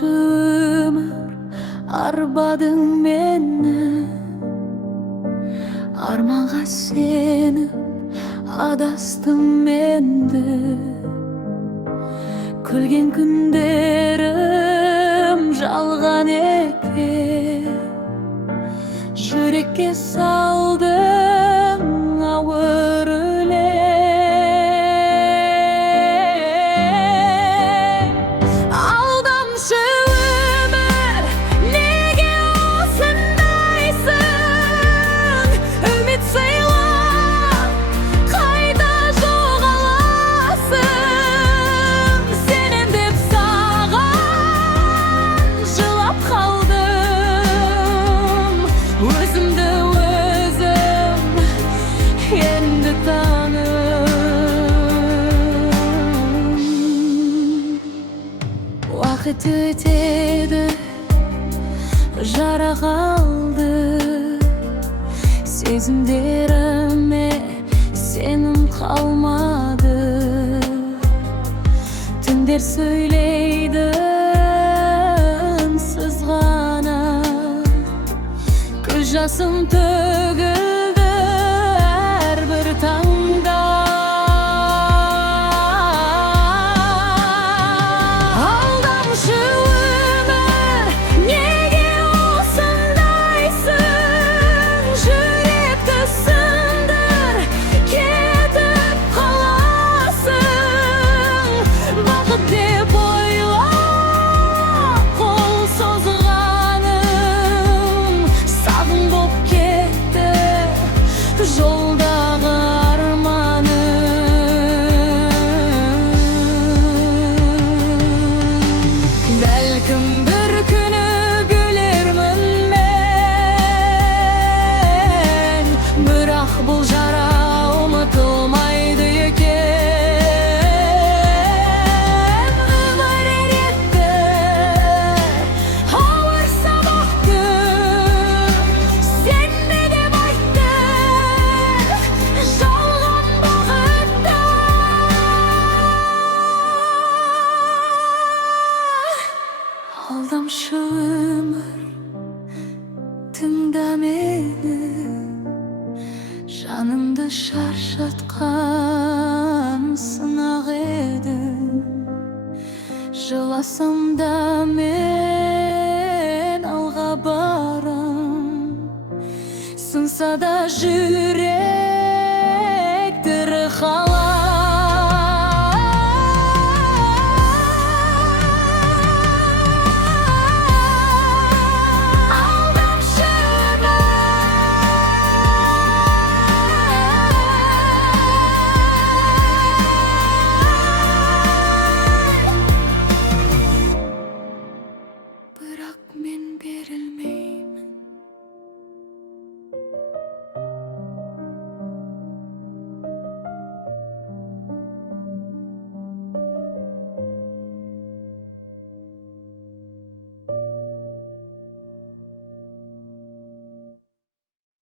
Aldamçı arbadın meni, armağa seni adastım mende. Külgen günlerim жалған epe, yürekке saldım ağır өлең. Aldamшы өмір, неге осындайсың? Үміт сыйлап, қайта жоғаласың. Сенен деп саған жылап қалдым. Өзімді өзім енді таным. Уақыт өтеді, жара қалды сезімдеріме, сенім қалмады. Түндер сөйлейді үнсіз ғана, көз жасым төгілді әрбір таңда. Алдамшы өмір, неге осындайсың? Жүректі сындыр, кетіп қаласың. Бақыт деп ойлап қол созғаным, сағым боп кетті жолдағы арманым. Бәлкім бір күні гүлермін мен, бірақ бұл жара ұмытылмайды екен. Өмір үйретті ауыр сабақты, сен не деп айттың жалған бақытты? Алдамшы өмір, тыңда мені, жанымды шаршатқан сынақ едің. Жыласам да мен алға барам, сынса да жүрек